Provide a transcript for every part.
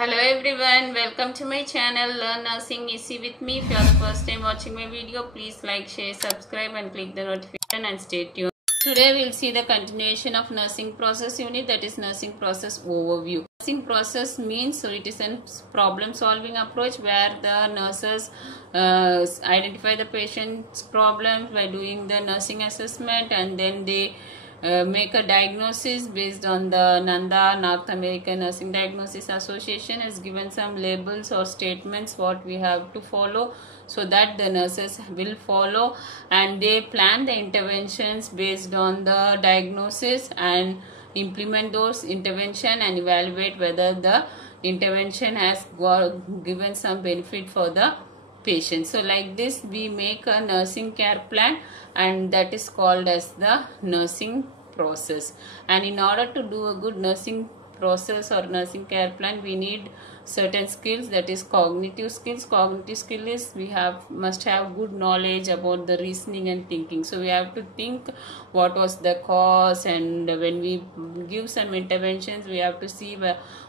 Hello everyone, welcome to my channel Learn Nursing Easy with me. If you are the first time watching my video, please like, share, subscribe and click the notification and stay tuned. Today we will see the continuation of nursing process unit, that is nursing process overview. Nursing process means, so it is a problem solving approach where the nurses identify the patient's problems by doing the nursing assessment, and then they make a diagnosis based on the NANDA, North American Nursing Diagnosis Association, has given some labels or statements what we have to follow, so that the nurses will follow, and they plan the interventions based on the diagnosis and implement those intervention and evaluate whether the intervention has given some benefit for the patient. So like this we make a nursing care plan, and that is called as the nursing process. And in order to do a good nursing process or nursing care plan, we need certain skills, that is cognitive skills. Cognitive skill is must have good knowledge about the reasoning and thinking. So we have to think what was the cause, and when we give some interventions we have to see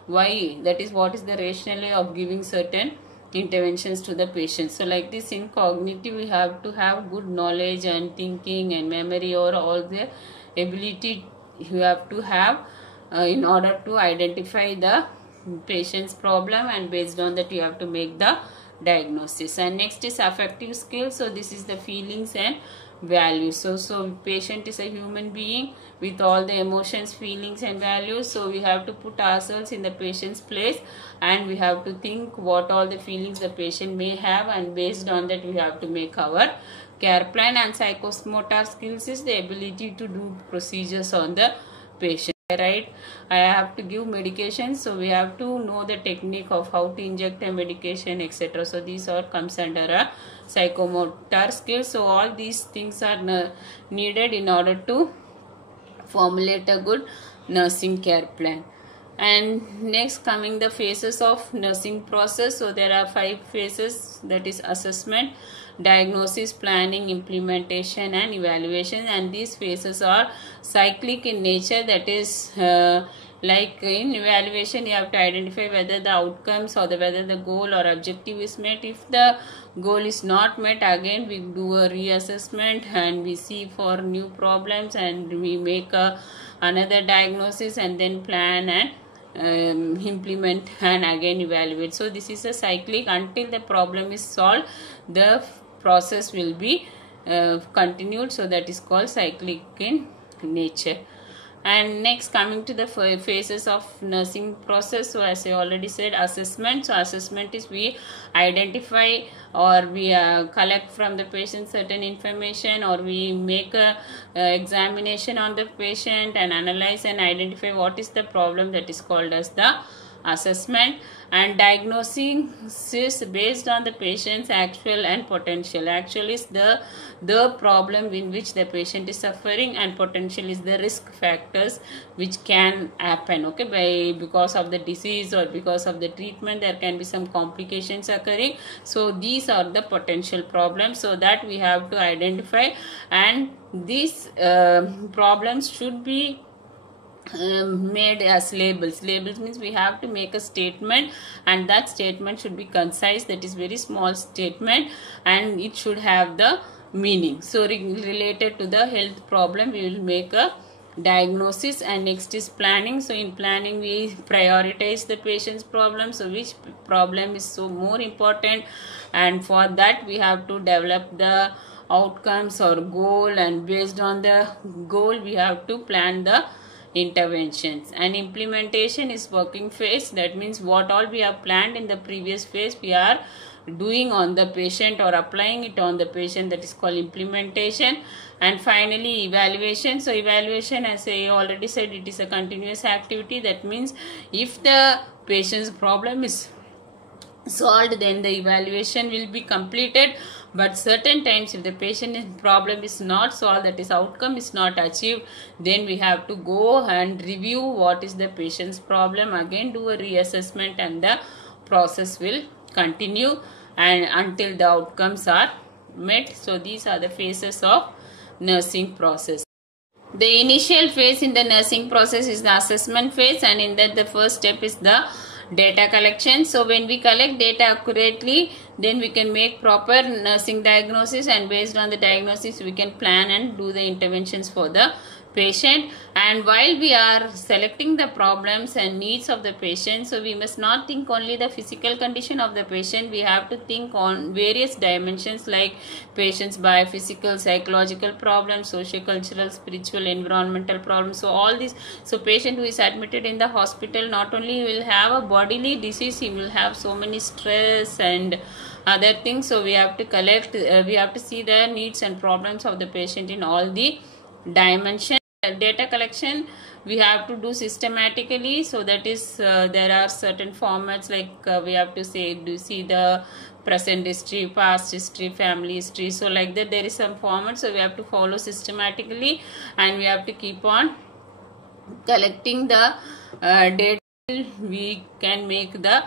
why, that is what is the rationale of giving certain interventions to the patient. So like this, in cognitive we have to have good knowledge and thinking and memory, or all the ability you have to have in order to identify the patient's problem, and based on that you have to make the diagnosis. And next is affective skills. So this is the feelings and values. So patient is a human being with all the emotions, feelings and values. So we have to put ourselves in the patient's place, and we have to think what all the feelings the patient may have, and based on that we have to make our care plan. And psychomotor skills is the ability to do procedures on the patient. Right, I have to give medication, so we have to know the technique of how to inject a medication, etc. So these all comes under a psychomotor skills. So all these things are needed in order to formulate a good nursing care plan. And next coming the phases of nursing process. So there are 5 phases, that is assessment, diagnosis, planning, implementation and evaluation. And these phases are cyclic in nature, that is like in evaluation you have to identify whether the outcomes or whether the goal or objective is met. If the goal is not met, again we do a reassessment and we see for new problems, and we make another diagnosis, and then plan and implement and again evaluate. So this is a cyclic. Until the problem is solved, the process will be continued. So that is called cyclic in nature. And next coming to the phases of nursing process. So as I already said, assessment. So assessment is we identify or we collect from the patient certain information, or we make a examination on the patient and analyze and identify what is the problem, that is called as the assessment. And diagnosing is based on the patient's actual and potential. Actual is the problem in which the patient is suffering, and potential is the risk factors which can happen, okay, because of the disease or because of the treatment there can be some complications occurring. So these are the potential problems, so that we have to identify, and these problems should be made as labels. Labels means we have to make a statement, and that statement should be concise, that is very small statement, and it should have the meaning. So related to the health problem we will make a diagnosis. And next is planning. So in planning we prioritize the patient's problem, so which problem is so more important, and for that we have to develop the outcomes or goal, and based on the goal we have to plan the interventions. And implementation is working phase. That means what all we have planned in the previous phase we are doing on the patient or applying it on the patient, that is called implementation. And finally evaluation. So evaluation, as I already said, it is a continuous activity. That means if the patient's problem is solved, then the evaluation will be completed. But certain times if the patient problem is not solved, that is outcome is not achieved, then we have to go and review what is the patient's problem, again do a reassessment, and the process will continue and until the outcomes are met. So these are the phases of nursing process. The initial phase in the nursing process is the assessment phase, and in that the first step is the data collection. So when we collect data accurately, then we can make proper nursing diagnosis, and based on the diagnosis we can plan and do the interventions for the patient. And while we are selecting the problems and needs of the patient, so we must not think only the physical condition of the patient. We have to think on various dimensions like patient's biophysical, psychological problems, socio-cultural, spiritual, environmental problems. So all these, so patient who is admitted in the hospital not only will have a bodily disease, he will have so many stress and other things. So we have to collect, we have to see the needs and problems of the patient in all the dimensions. Data collection we have to do systematically, so that is there are certain formats like we have to say, do see the present history, past history, family history. So like that there is some format, so we have to follow systematically, and we have to keep on collecting the data. We can make the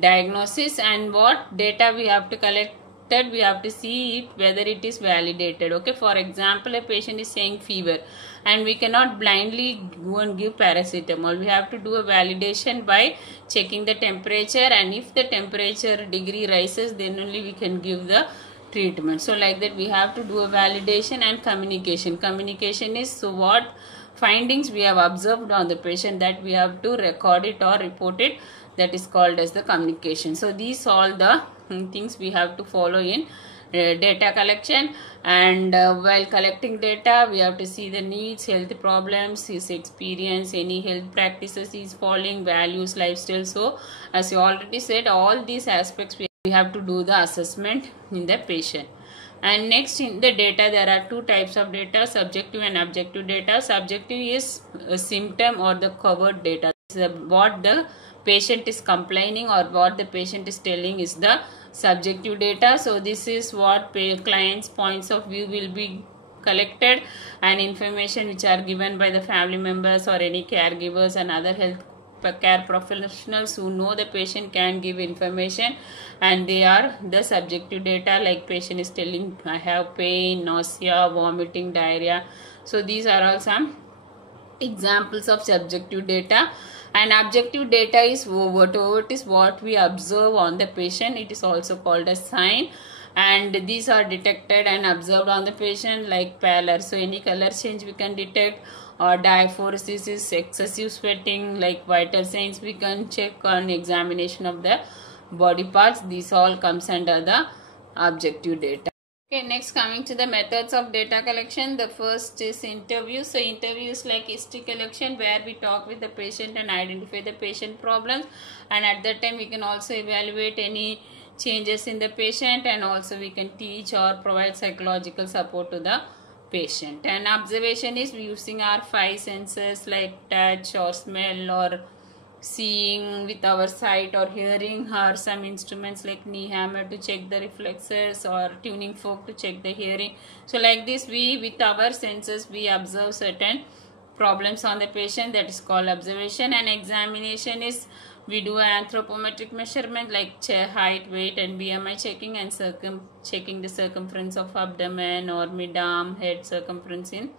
diagnosis, and what data we have to collect, we have to see it whether it is validated. Okay, for example, a patient is saying fever, and we cannot blindly go and give paracetamol. We have to do a validation by checking the temperature, and if the temperature degree rises, then only we can give the treatment. So like that we have to do a validation. And communication is, so what findings we have observed on the patient, that we have to record it or report it, that is called as the communication. So these all the things we have to follow in data collection. And while collecting data, we have to see the needs, health problems, his experience, any health practices he is following, values, lifestyle. So as you already said, all these aspects we have to do the assessment in the patient. And next, in the data there are two types of data, subjective and objective data. Subjective is a symptom or the covered data. What the patient is complaining or what the patient is telling is the subjective data. So this is what client's points of view will be collected, and information which are given by the family members or any caregivers and other health care professionals who know the patient can give information, and they are the subjective data. Like patient is telling, I have pain, nausea, vomiting, diarrhea. So these are all some examples of subjective data. And objective data is what we observe on the patient. It is also called a sign, and these are detected and observed on the patient, like pallor. So any color change we can detect, or diaphoresis is excessive sweating, like vital signs we can check on examination of the body parts. These all comes under the objective data. Okay, next coming to the methods of data collection. The first is interview. So interview is like history collection, where we talk with the patient and identify the patient problems, and at that time we can also evaluate any changes in the patient, and also we can teach or provide psychological support to the patient. And observation is using our five senses like touch or smell or seeing with our sight, or hearing, or some instruments like knee hammer to check the reflexes, or tuning fork to check the hearing. So like this, we with our senses we observe certain problems on the patient, that is called observation. And examination is we do an anthropometric measurement like height, weight and BMI checking, and checking the circumference of abdomen or mid-arm, head circumference in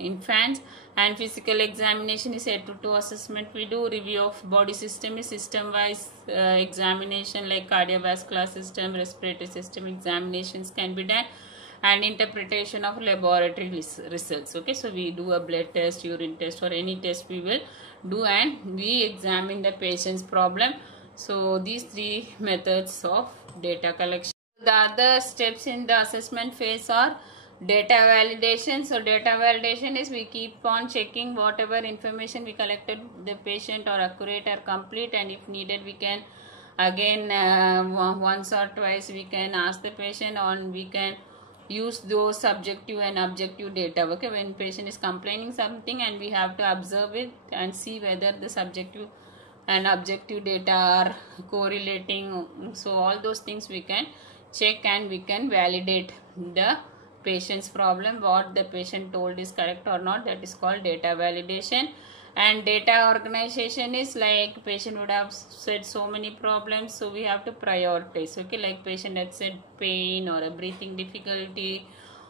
infants. And physical examination is head to toe assessment. We do review of body system is system wise examination like cardiovascular system, respiratory system examinations can be done, and interpretation of laboratory results. Okay, so we do a blood test, urine test, or any test we will do, and we examine the patient's problem. So these three methods of data collection. The other steps in the assessment phase are data validation. So data validation is we keep on checking whatever information we collected the patient are accurate or complete, and if needed we can again once or twice we can ask the patient, and we can use those subjective and objective data. Okay, when patient is complaining something, and we have to observe it and see whether the subjective and objective data are correlating. So all those things we can check, and we can validate the patient's problem, what the patient told is correct or not. That is called data validation. And data organization is like patient would have said so many problems, so we have to prioritize. Okay, like patient had said pain or a breathing difficulty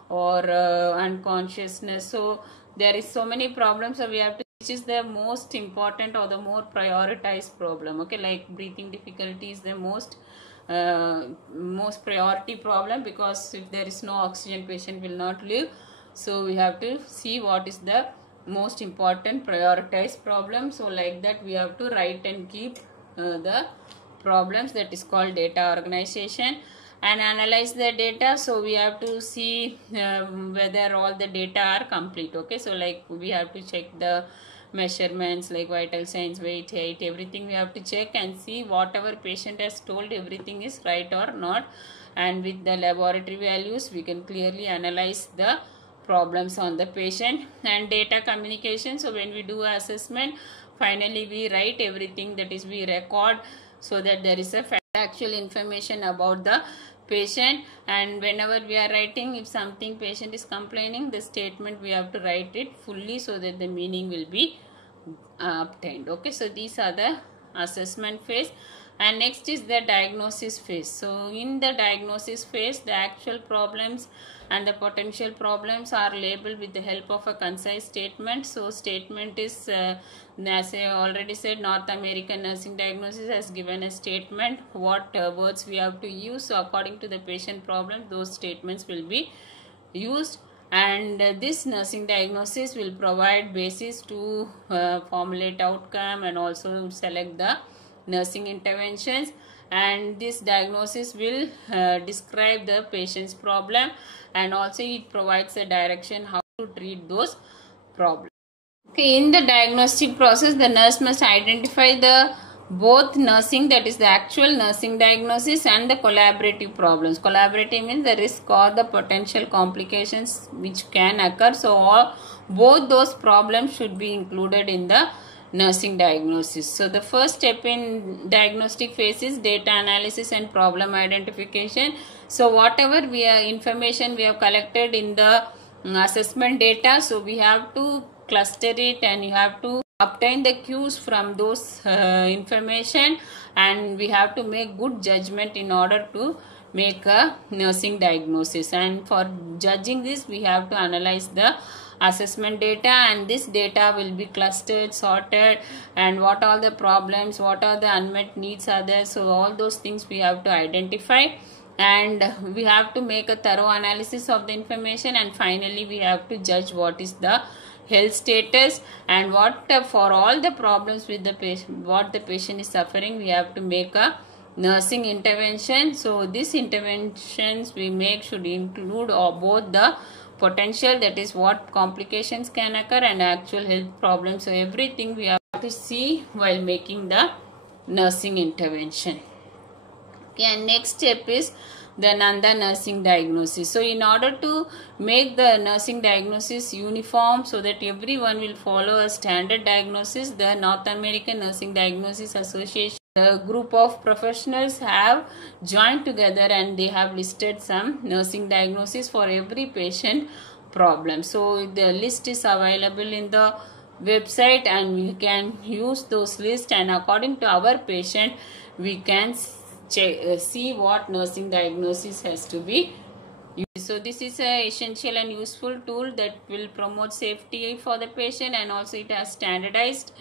or unconsciousness. So there is so many problems, so we have to which is the most important or the more prioritized problem. Okay, like breathing difficulty is the most priority problem, because if there is no oxygen, patient will not live. So we have to see what is the most important prioritized problem. So like that we have to write and keep the problems, that is called data organization, and analyze the data. So we have to see whether all the data are complete. Okay, so like we have to check the measurements like vital signs, weight, height, everything we have to check and see whatever patient has told, everything is right or not. And with the laboratory values we can clearly analyze the problems on the patient. And data communication, so when we do assessment, finally we write everything, that is we record, so that there is a factual information about the patient. And whenever we are writing, if something patient is complaining, the statement we have to write it fully so that the meaning will be obtained. Okay, so these are the assessment phase. And next is the diagnosis phase. So in the diagnosis phase, the actual problems and the potential problems are labeled with the help of a concise statement. So statement is, as I already said, North American Nursing Diagnosis has given a statement, what words we have to use. So according to the patient problem, those statements will be used. And this nursing diagnosis will provide basis to formulate outcome and also select the nursing interventions. And this diagnosis will describe the patient's problem, and also it provides a direction how to treat those problems. Okay, in the diagnostic process, the nurse must identify the both nursing, that is the actual nursing diagnosis, and the collaborative problems. Collaborative means the risk or the potential complications which can occur. So both those problems should be included in the nursing diagnosis. So the first step in diagnostic phase is data analysis and problem identification. So whatever information we have collected in the assessment data, so we have to cluster it, and you have to obtain the cues from those information, and we have to make good judgment in order to make a nursing diagnosis. And for judging this, we have to analyze the assessment data, and this data will be clustered, sorted, and what are the problems, what are the unmet needs are there. So all those things we have to identify, and we have to make a thorough analysis of the information, and finally we have to judge what is the health status, and what for all the problems with the patient, what the patient is suffering, we have to make a nursing intervention. So these interventions we make should include both the potential, that is what complications can occur, and actual health problems. So everything we have to see while making the nursing intervention. Okay, and next step is the Nanda nursing diagnosis. So in order to make the nursing diagnosis uniform so that everyone will follow a standard diagnosis, the North American Nursing Diagnosis Association, a group of professionals have joined together, and they have listed some nursing diagnosis for every patient problem. So the list is available in the website, and we can use those lists, and according to our patient we can see what nursing diagnosis has to be used. So this is an essential and useful tool that will promote safety for the patient, and also it has standardized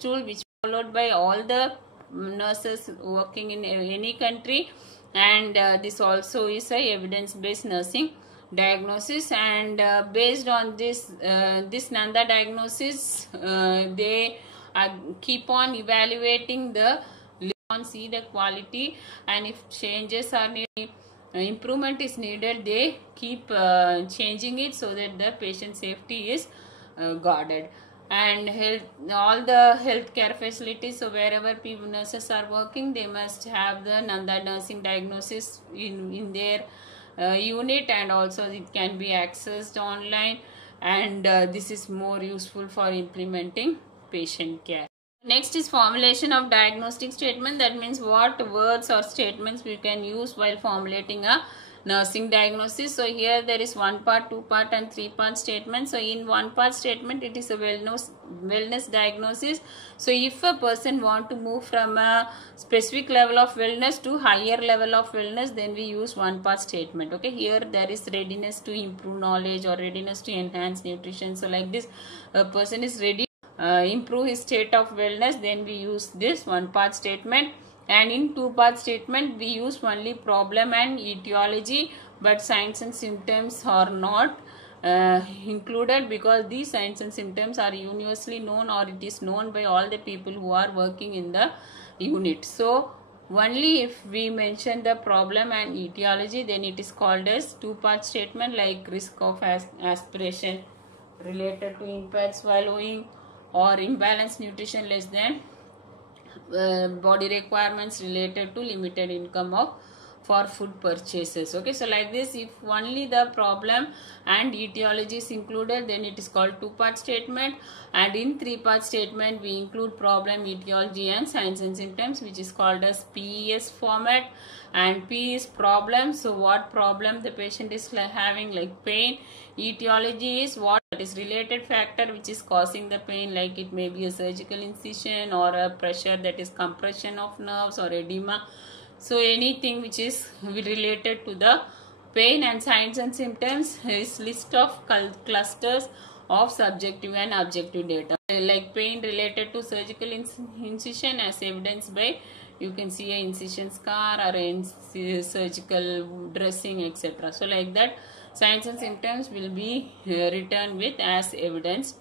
tool which is followed by all the nurses working in any country. And this also is a evidence-based nursing diagnosis, and based on this Nanda diagnosis, they keep on evaluating the see the quality, and if changes are needed, improvement is needed, they keep changing it so that the patient safety is guarded. And all the healthcare facilities, so wherever nurses are working, they must have the Nanda nursing diagnosis in their unit, and also it can be accessed online, and this is more useful for implementing patient care. Next is formulation of diagnostic statement. That means what words or statements we can use while formulating a nursing diagnosis. So here there is 1 part, 2 part and 3 part statement. So in 1 part statement, it is a wellness diagnosis. So if a person want to move from a specific level of wellness to higher level of wellness, then we use 1 part statement. Okay, here there is readiness to improve knowledge or readiness to enhance nutrition. So like this, a person is ready improve his state of wellness, then we use this one part statement. And in two part statement we use only problem and etiology, but signs and symptoms are not included, because these signs and symptoms are universally known, or it is known by all the people who are working in the unit. So only if we mention the problem and etiology, then it is called as two part statement, like risk of aspiration related to impaired swallowing, or imbalanced nutrition less than body requirements related to limited income of for food purchases. Okay, so like this, if only the problem and etiology is included, then it is called two part statement. And in three part statement we include problem, etiology and signs and symptoms, which is called as PES format. And P is problem, so what problem the patient is having, like pain. Etiology is what is related factor which is causing the pain, like it may be a surgical incision or a pressure, that is compression of nerves, or edema. So anything which is related to the pain. And signs and symptoms is list of clusters of subjective and objective data, like pain related to surgical incision as evidenced by, you can see a incision scar or a surgical dressing, etc. So like that, signs and symptoms will be written with as evidenced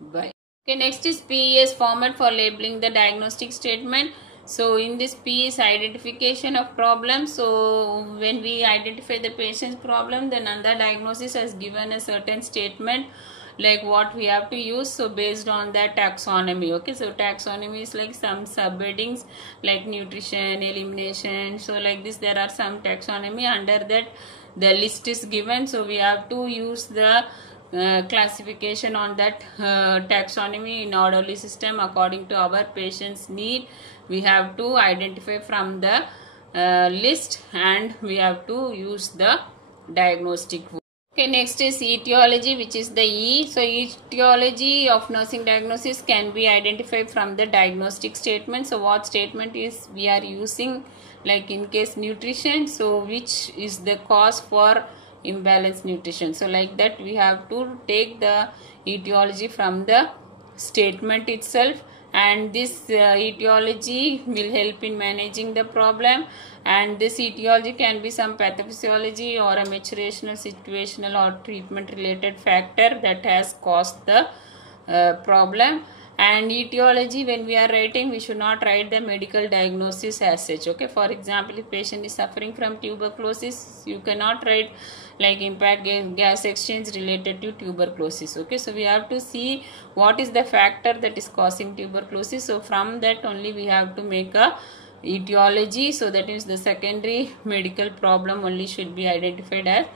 by. Okay, next is PES format for labeling the diagnostic statement. So in this P is identification of problem. So when we identify the patient's problem, then under diagnosis has given a certain statement, like what we have to use. So based on that taxonomy. Okay, so taxonomy is like some subheadings like nutrition, elimination. So like this, there are some taxonomy. Under that the list is given, so we have to use the classification on that taxonomy in orderly system according to our patient's need. We have to identify from the list, and we have to use the diagnostic word. Okay, next is etiology, which is the E. So etiology of nursing diagnosis can be identified from the diagnostic statement. So what statement is we are using, like in case nutrition, so which is the cause for imbalanced nutrition. So like that we have to take the etiology from the statement itself, and this etiology will help in managing the problem. And this etiology can be some pathophysiology or a maturational, situational or treatment related factor that has caused the problem. And etiology, when we are writing, we should not write the medical diagnosis as such. Okay, for example, if patient is suffering from tuberculosis, you cannot write like impaired gas exchange related to tuberculosis. Okay, so we have to see what is the factor that is causing tuberculosis. So from that only we have to make a etiology. So that is the secondary medical problem only should be identified as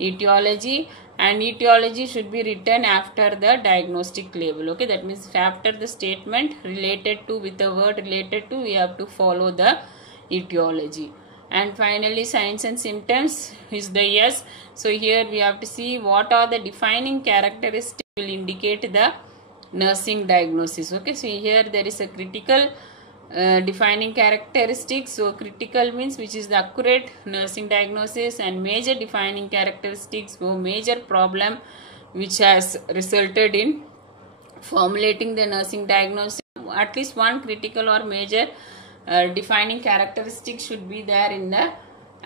etiology, and etiology should be written after the diagnostic label. Okay, that means after the statement related to, with the word related to, we have to follow the etiology. And finally signs and symptoms is the S. So here we have to see what are the defining characteristics will indicate the nursing diagnosis. Okay, so here there is a critical defining characteristics. So critical means which is the accurate nursing diagnosis, and major defining characteristics, so major problem which has resulted in formulating the nursing diagnosis. At least one critical or major defining characteristic should be there in the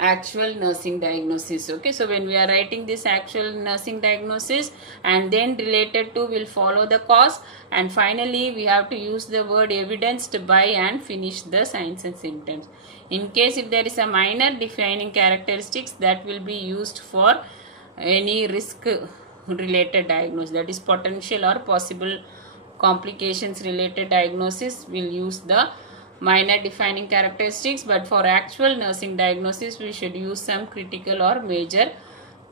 actual nursing diagnosis. Okay, so when we are writing this actual nursing diagnosis, and then related to will follow the cause, and finally we have to use the word evidenced by and finish the signs and symptoms. In case if there is a minor defining characteristics, that will be used for any risk related diagnosis, that is potential or possible complications related diagnosis, will use the minor defining characteristics. But for actual nursing diagnosis we should use some critical or major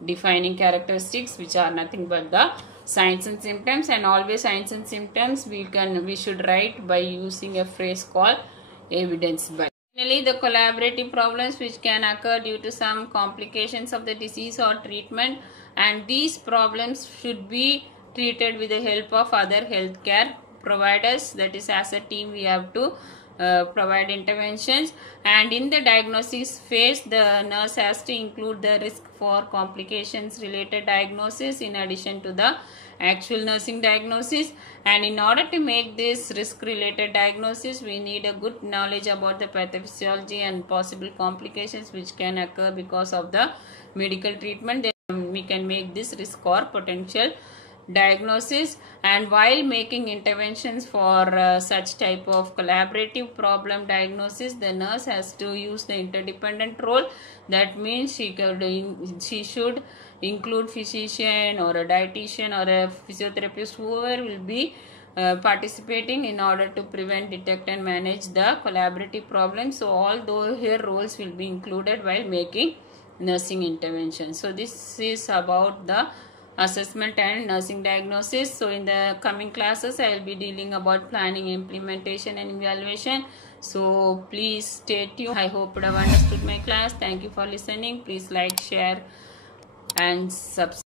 defining characteristics, which are nothing but the signs and symptoms. And always signs and symptoms we should write by using a phrase called evidence by. Finally, the collaborative problems which can occur due to some complications of the disease or treatment, and these problems should be treated with the help of other healthcare providers. That is, as a team we have to provide interventions. And in the diagnosis phase, the nurse has to include the risk for complications related diagnosis in addition to the actual nursing diagnosis. And in order to make this risk related diagnosis, we need a good knowledge about the pathophysiology and possible complications which can occur because of the medical treatment. Then we can make this risk or potential diagnosis. And while making interventions for such type of collaborative problem diagnosis, the nurse has to use the interdependent role. That means she should include physician or a dietitian or a physiotherapist, whoever will be participating in order to prevent, detect and manage the collaborative problems. So all those here roles will be included while making nursing intervention. So this is about the assessment and nursing diagnosis. So in the coming classes I will be dealing about planning, implementation and evaluation. So please stay tuned. I hope you have understood my class. Thank you for listening. Please like, share and subscribe.